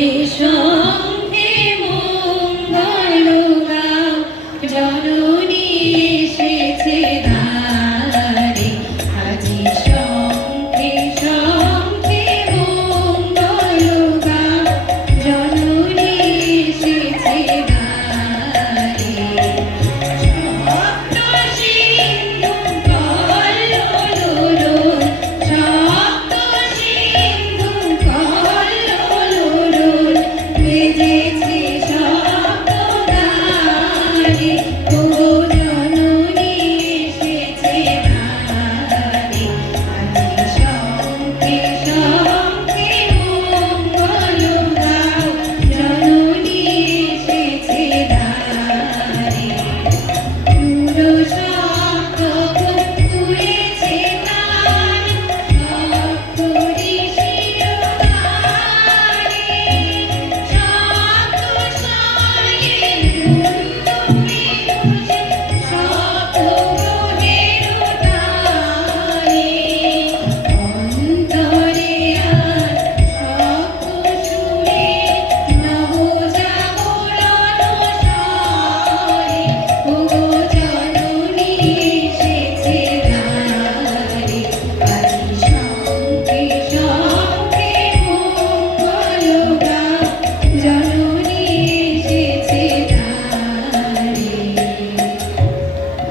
Krishna.